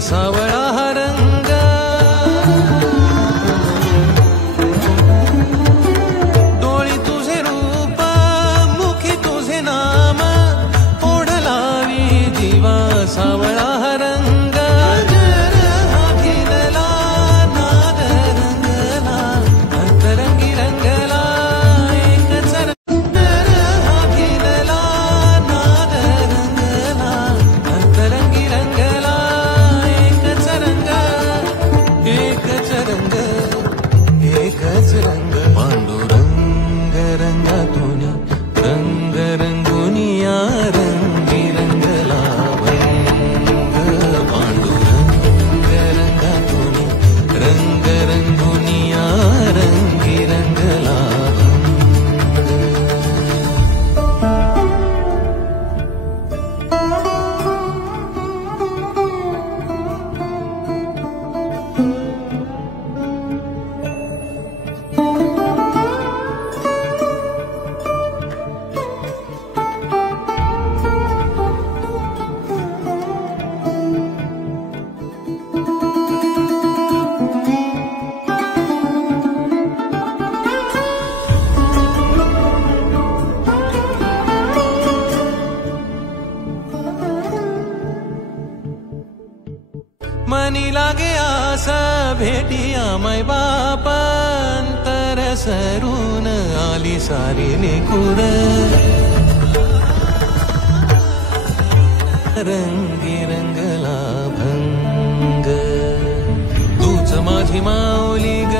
सावळा हा रंग, डोळी तुझे रूप मुखी तुझे नाम, ओढलावी जीवा सावळा हा रंग, हा भिनला नाद रंगला अंतरंगी रंगला एकच रंग, हा भिनला नाद रंगला अंतरंगी रंगला एकच रंग, एकच रंग, एकच रंग, पांडुरंग रंगातून रंग रंगुनी या रंगी रंगला भंग, पांडुरंग रंगातून रंग रंगुनी या रंगी रंगला मनी लागे आसा भेटिया मै बाप, अंतर सरून आली सारी लेकुर, रंगी रंगला भंग, तूच माझी माऊली ग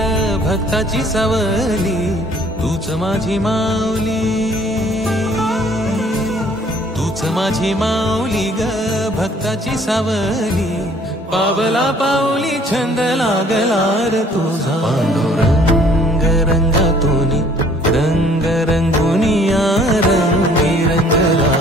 भक्ताची सावली, तूच माझी माऊली, तूच माझी माऊली ग भक्ताची सावली, पावला पाऊली छंद लागला रे तुझा, पांडुरंग रंगातून रंग रंगुनी या रंगी रंगला